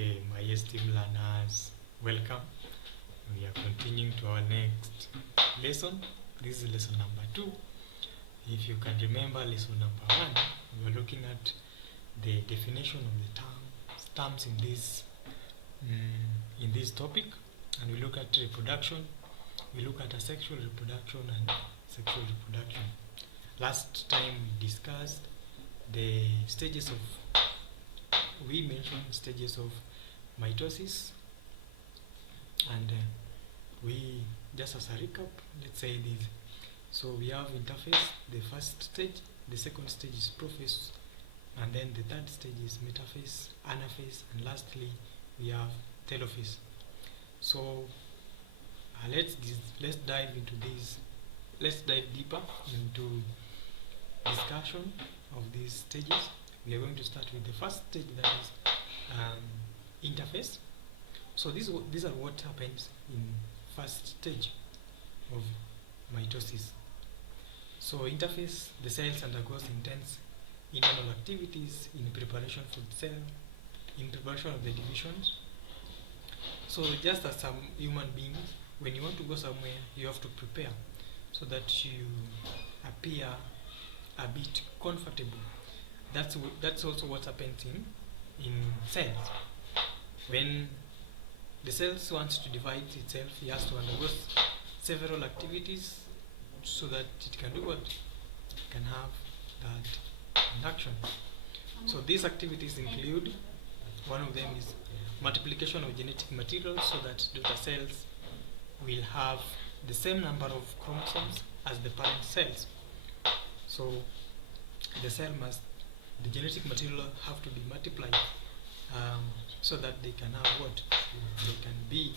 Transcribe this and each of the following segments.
Okay, my esteemed learners, welcome. We are continuing to our next lesson. This is lesson number 2. If you can remember lesson number 1, we were looking at the definition of the terms in this topic, and we look at reproduction. We look at asexual reproduction and sexual reproduction. Last time we discussed the stages of we mentioned stages of mitosis, and we just as a recap, let's say this. So we have interphase, the first stage, the second stage is prophase, and then the third stage is metaphase, anaphase, and lastly we have telophase. So let's dive into this. Let's dive deeper into discussion of these stages. We are going to start with the first stage, that is interphase. So these are what happens in first stage of mitosis. So interphase, the cells undergoes intense internal activities in preparation for the cell, in preparation of the divisions. So just as some human beings, when you want to go somewhere, you have to prepare so that you appear a bit comfortable. That's also what happens in cells. When the cells wants to divide itself, it has to undergo several activities so that it can do what? It can have that induction. So these activities include, one of them is multiplication of genetic material so that daughter cells will have the same number of chromosomes as the parent cells. So the genetic material have to be multiplied so that they can have what? They can be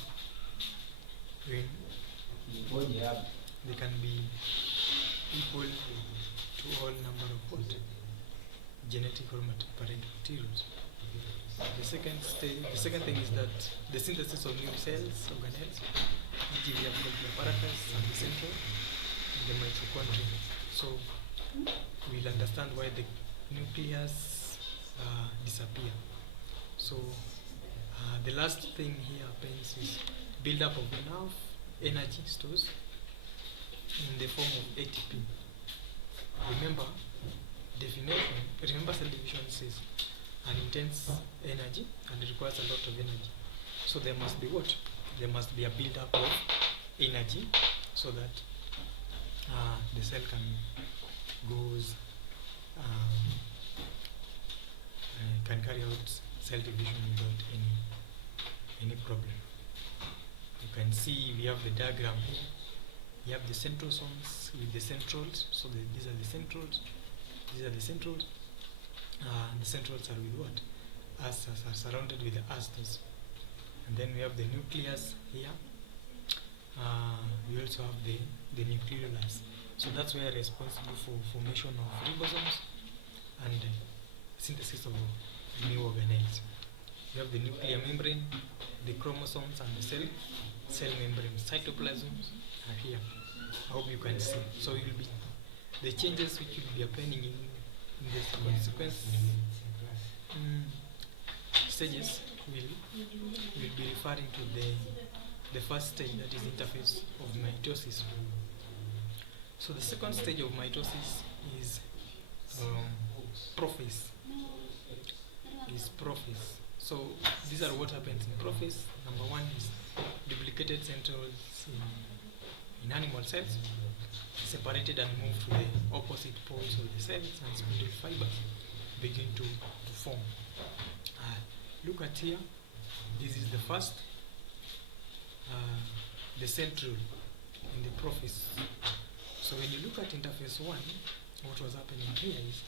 equal to all number of what? Genetic or parent materials. The second thing is that the synthesis of new cells, organelles, which we have called the apparatus and the central and the mitochondria. So we'll understand why the nucleus disappear. So the last thing here happens is build-up of enough energy stores in the form of ATP. Remember cell division is an intense energy and it requires a lot of energy. So there must be what? There must be a build-up of energy so that the cell can carry out cell division without any problem. You can see we have the diagram here. You have the centrosomes with the centrols. So these are the centrols. These are the centrols. The centrols are with what? Asters, are surrounded with the asters. And then we have the nucleus here. We also have the nucleolus. So that's where responsible for formation of ribosomes and synthesis of new organelles. We have the nuclear membrane, the chromosomes, and the cell membrane. Cytoplasms are here. I hope you can see. So it will be the changes which will be happening in the consequence stages will be referring to the first stage, that is interphase of mitosis. So the second stage of mitosis is prophase. So these are what happens in prophase. Number 1 is duplicated centrols in animal cells, separated and moved to the opposite poles of the cells, and spindle fibers begin to form. Look at here. This is the first, the central in the prophase. So when you look at interphase 1, what was happening here is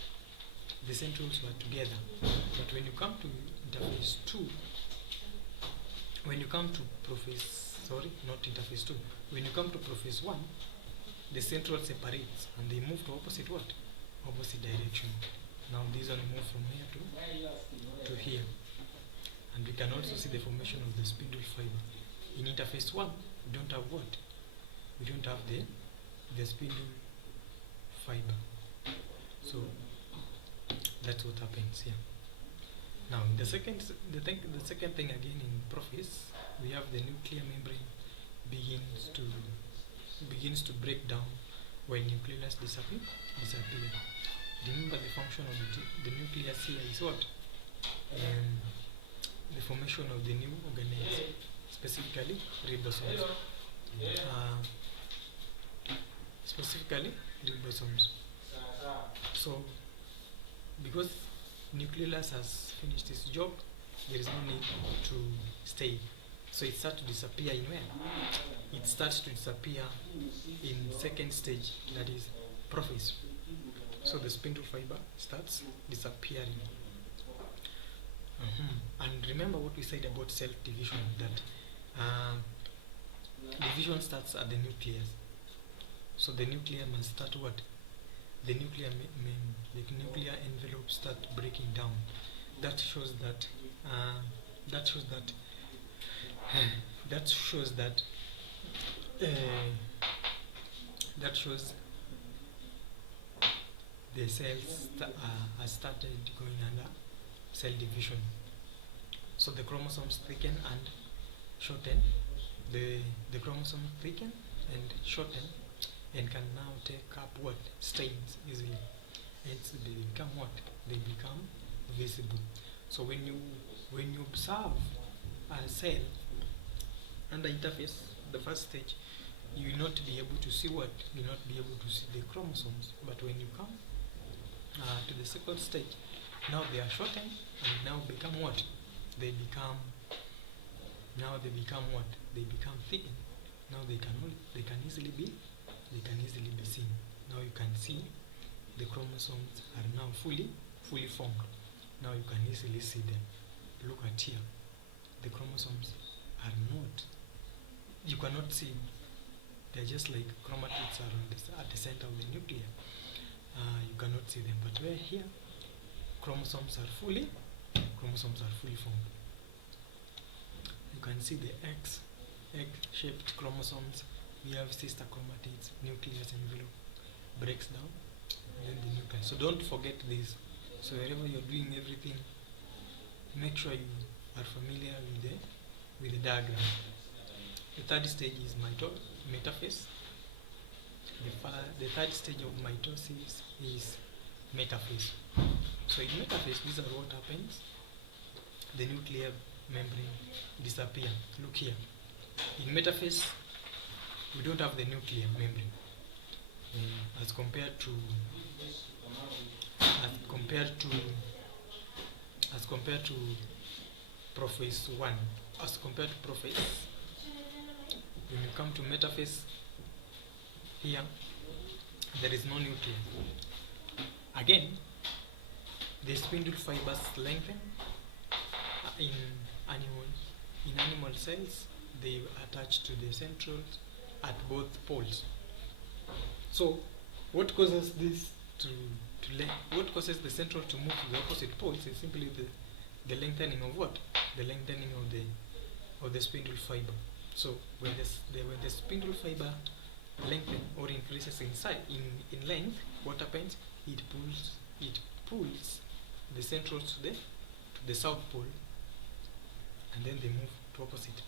the centrals were together. But when you come to interphase 2, when you come to prophase, not interphase 2, when you come to prophase 1, the central separates and they move to opposite what? Opposite direction. Now these are moved from here to here. And we can also see the formation of the spindle fiber. In interphase 1, we don't have what? We don't have the spindle fiber. So that's what happens here. Now, in the second thing again in prophase, we have the nuclear membrane begins to break down when nucleus disappear. Remember the function of the nucleus here is what? The formation of the new organism, specifically ribosomes. Uh, specifically ribosomes. So, because nucleus has finished its job, there is no need to stay. So it starts to disappear in where? It starts to disappear in second stage, that is prophase. So the spindle fiber starts disappearing. And remember what we said about cell division, that division starts at the nucleus. So the nucleus must start what? The nuclear envelope start breaking down. That shows that that shows that that shows that that shows the cells have started going under cell division. So the chromosomes thicken and shorten. The chromosomes thicken and shorten and can now take up what? Stains easily. Hence they become what? They become visible. So when you observe a cell under interface, the first stage, you will not be able to see what? You will not be able to see the chromosomes. But when you come to the second stage, now they are shortened and now become what? They become what? They become thickened. Now they can easily be seen. Now you can see the chromosomes are now fully formed. Now you can easily see them. Look at here. The chromosomes are not. You cannot see. They're just like chromatids are at the center of the nucleus. You cannot see them. But where here, chromosomes are fully formed. You can see the egg-shaped chromosomes. We have sister chromatids, nucleus envelope breaks down, and then the nucleus. So don't forget this. So wherever you're doing everything, make sure you are familiar with the diagram. The third stage is metaphase. The third stage of mitosis is metaphase. So in metaphase, these are what happens. The nuclear membrane disappear. Look here. In metaphase, we don't have the nuclear membrane as compared to prophase 1. As compared to prophase, when you come to metaphase, here there is no nucleus. Again, the spindle fibers lengthen. In animal cells, they attach to the centroles at both poles. So, what causes this what causes the central to move to the opposite poles is simply the lengthening of what? The lengthening of the spindle fiber. So when the spindle fiber lengthens or increases in length, what happens? It pulls the centroles to the south pole, and then they move to opposite.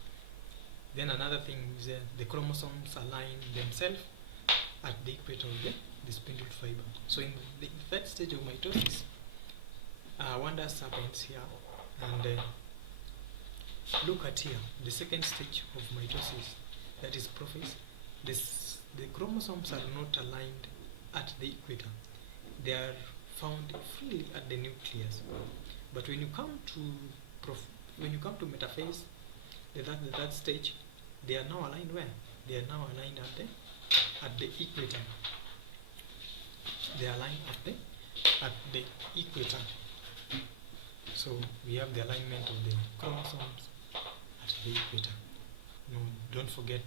Then another thing is the chromosomes align themselves at the equator of the spindle fiber. So in the third stage of mitosis, wonders happens here, and look at here, the second stage of mitosis, that is prophase. The chromosomes are not aligned at the equator. They are found freely at the nucleus. But when you come to metaphase, the third stage, they are now aligned where? They are now aligned at the equator. They are aligned at the equator. So we have the alignment of the chromosomes at the equator. No, don't forget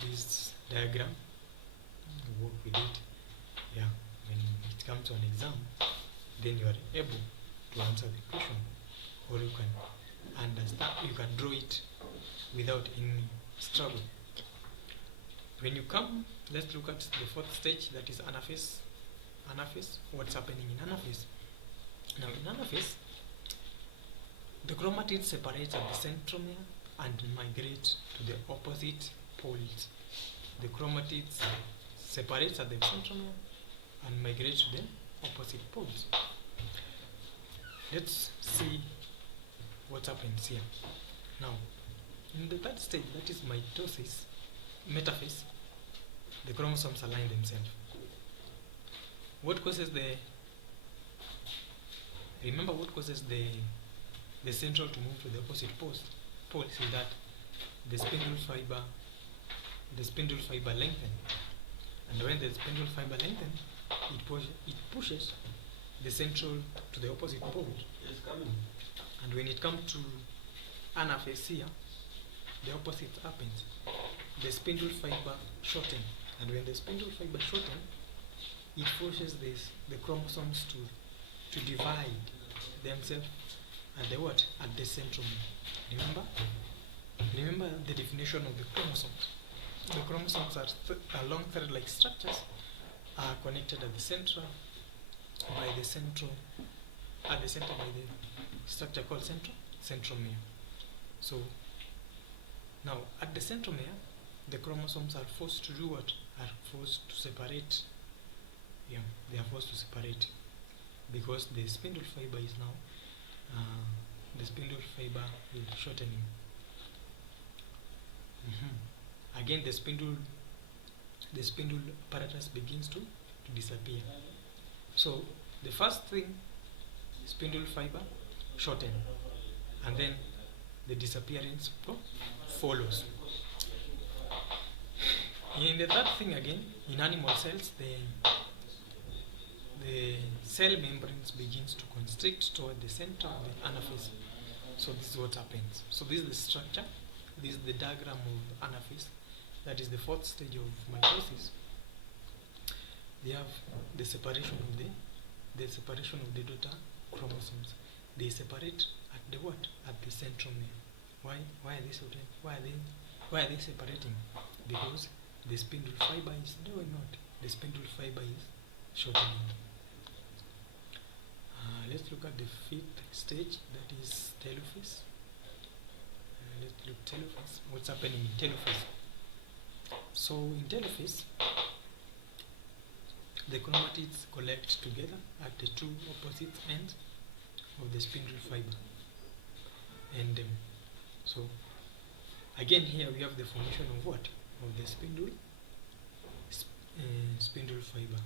this diagram. Work with it. Yeah, when it comes to an exam, then you are able to answer the question, or you can understand. You can draw it without any struggle. When you come, let's look at the fourth stage, that is anaphase. anaphase. What's happening in anaphase? Now in anaphase, the chromatids separate at the centromere and migrate to the opposite poles. The chromatids separate at the centromere and migrate to the opposite poles. Let's see what happens here. Now, in the third stage, that is mitosis, metaphase, the chromosomes align themselves. What causes the central to move to the opposite poles is that the spindle fiber lengthen, and when the spindle fiber lengthen, it pushes the central to the opposite pole. It's coming. And when it comes to anaphase here, the opposite happens. The spindle fiber shorten, and when the spindle fiber shorten, it forces the chromosomes to divide themselves at the centromere. Remember the definition of the chromosomes. The chromosomes are long thread-like structures, are connected at the center by the structure called centromere. So now at the centromere, the chromosomes are forced to do what? Are forced to separate. Yeah, they are forced to separate because the spindle fiber is now shortening. Again, the spindle apparatus begins to disappear. So the first thing, spindle fiber shorten, and then the disappearance follows. In the third thing again, in animal cells, the cell membranes begins to constrict toward the center of the anaphase. So this is what happens. So this is the structure. This is the diagram of anaphase. That is the fourth stage of mitosis. They have the separation of the daughter chromosomes. They separate at the what? At the centromere. Why are they separating? Because the spindle fiber is doing what? The spindle fiber is shortening. Let's look at the fifth stage, that is telophase. Let's look at telophase. What's happening in telophase? So in telophase, the chromatids collect together at the two opposite ends of the spindle fiber. And so again here we have the formation of what? Of the spindle fiber,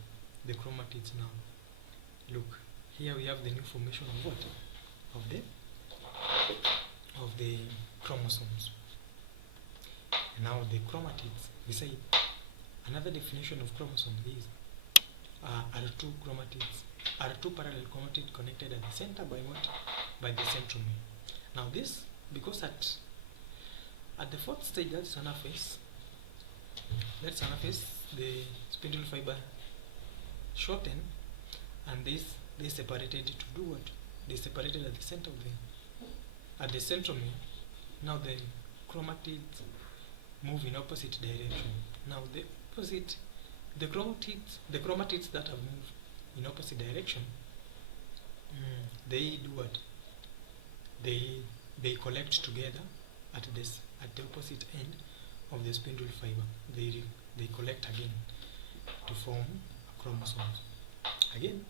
the chromatids now. Look, here we have the new formation of what? Of the chromosomes. And now the chromatids, we say another definition of chromosomes is are two parallel chromatids connected at the center by what? By the centromere. Now this, because at the fourth stage, that's anaphase, the spindle fiber shorten, and they separated to do what? They separated at the center of the centromere. Now the chromatids move in opposite direction. Now the chromatids that have moved in opposite direction, they do what? They collect together at the opposite end of the spindle fiber. They collect again to form chromosomes. Again,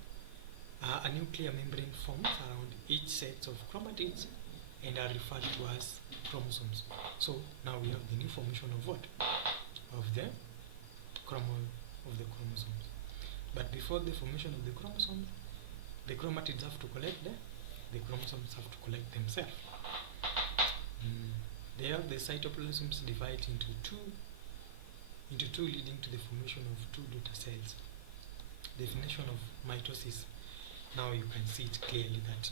a nuclear membrane forms around each set of chromatids and are referred to as chromosomes. So now we have the new formation of what? Of the chromosomes. But before the formation of the chromosomes, the chromatids have to collect the chromosomes have to collect themselves. There the cytoplasms divide into two, leading to the formation of two daughter cells. Definition of mitosis. Now you can see it clearly that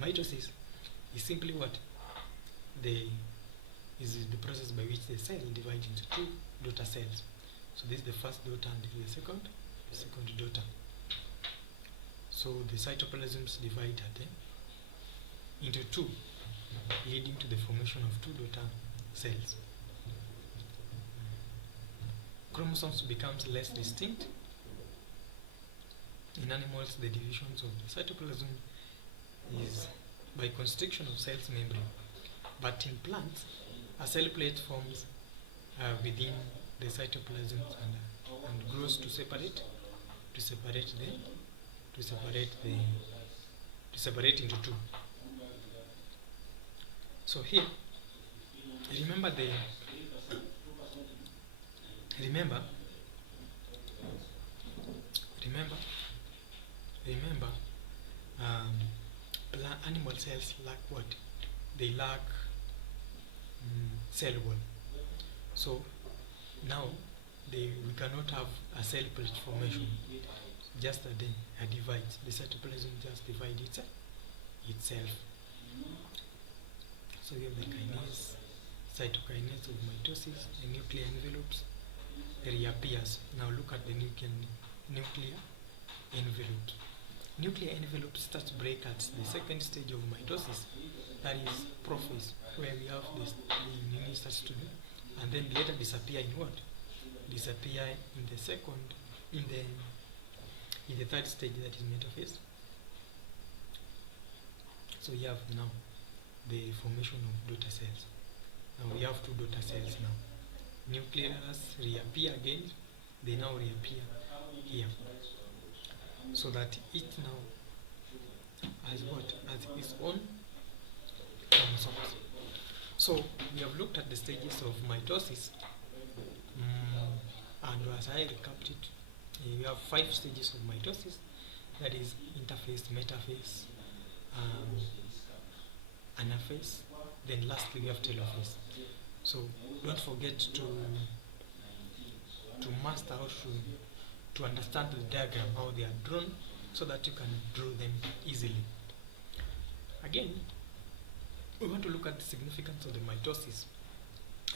mitosis is simply what? Is the process by which the cell divides into two daughter cells. So this is the first daughter and the second daughter. So the cytoplasms divide into two, leading to the formation of two daughter cells. Chromosomes becomes less distinct. In animals, the divisions of the cytoplasm is by constriction of cell's membrane. But in plants, a cell plate forms within the cytoplasm and grows to separate into two. So here, remember remember um, animal cells lack what? They lack cell wall. So now we cannot have a cell plate formation, just a divide. The cytoplasm just divides itself. So we have the kinase, cytokinase of mitosis, the nuclear envelopes reappears. Now look at the nuclear envelope. Nuclear envelope starts to break at the second stage of mitosis, that is prophase, where we have the immune starts to do, and then later disappear in what? Disappear in the second, in the third stage, that is metaphase. So we have now the formation of daughter cells. Now we have two daughter cells now. Nucleus reappear again, they now reappear here. So that it now has what? Has its own chromosomes. So we have looked at the stages of mitosis, and as I recapped it, we have 5 stages of mitosis, that is interphase, metaphase, anaphase, then lastly we have telophase. So don't forget to master how to understand the diagram, how they are drawn, so that you can draw them easily. Again, we want to look at the significance of the mitosis.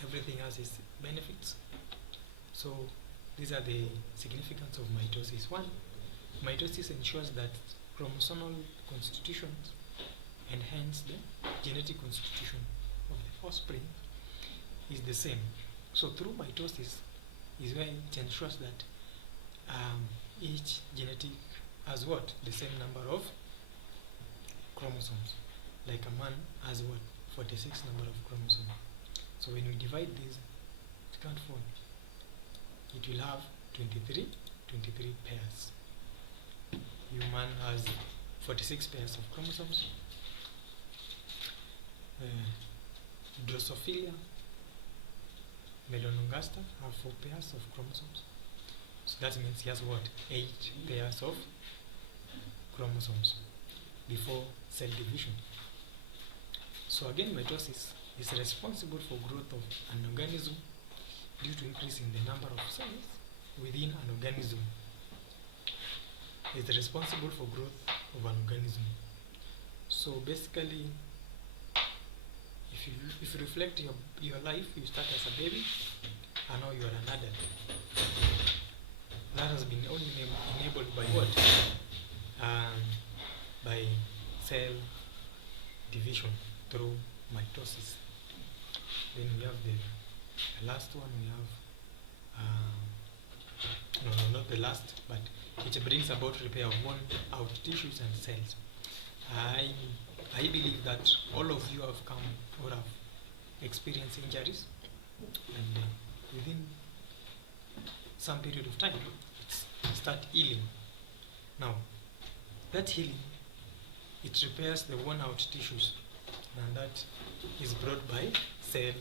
Everything has its benefits. So these are the significance of mitosis. 1, mitosis ensures that chromosomal constitutions and hence the genetic constitution of the offspring is the same. So through mitosis is where it ensures that each genetic has what? The same number of chromosomes. Like a man has what? 46 number of chromosomes. So when we divide these, it can't fall. It will have 23 pairs. Human has 46 pairs of chromosomes. Drosophila, Melanogaster have 4 pairs of chromosomes. So that means he has what? 8 pairs of chromosomes before cell division. So again, mitosis is responsible for growth of an organism due to increasing the number of cells within an organism. It's responsible for growth of an organism. So basically, if you reflect your life, you start as a baby, and now you are an adult. That has been only enabled by what? By cell division through mitosis. Then we have the last one. We have not the last, but it brings about repair of worn out tissues and cells. I believe that all of you have come or have experienced injuries, and within some period of time, it start healing. Now, that healing, it repairs the worn out tissues, and that is brought by cell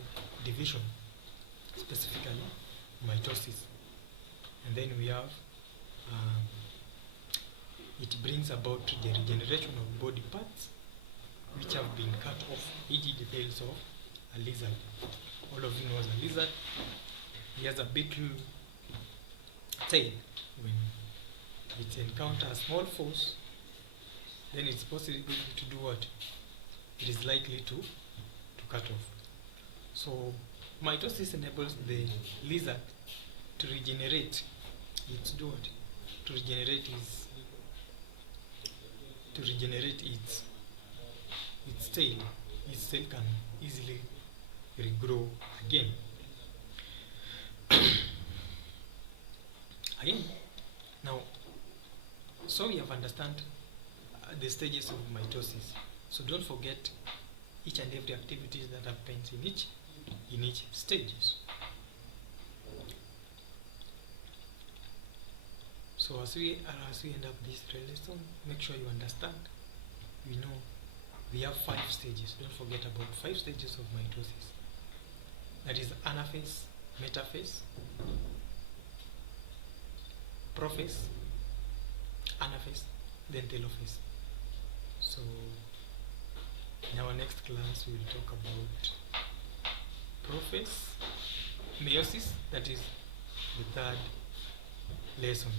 division, specifically mitosis. And then we have it brings about the regeneration of body parts which have been cut off, e.g. the tails of a lizard. All of you know a lizard. He has a big tail. When it encounters a small force, then it's possible to do what? It is likely to cut off. So mitosis enables the lizard to regenerate its to regenerate its tail. Its tail can easily regrow again. Now, So we have understand the stages of mitosis. So don't forget each and every activities that happens in each stages. So as we end up this lesson, make sure you understand. We know we have 5 stages. Don't forget about 5 stages of mitosis. That is anaphase, metaphase, prophase, anaphase, then telophase. So in our next class we will talk about prophase, meiosis, that is the 3rd lesson.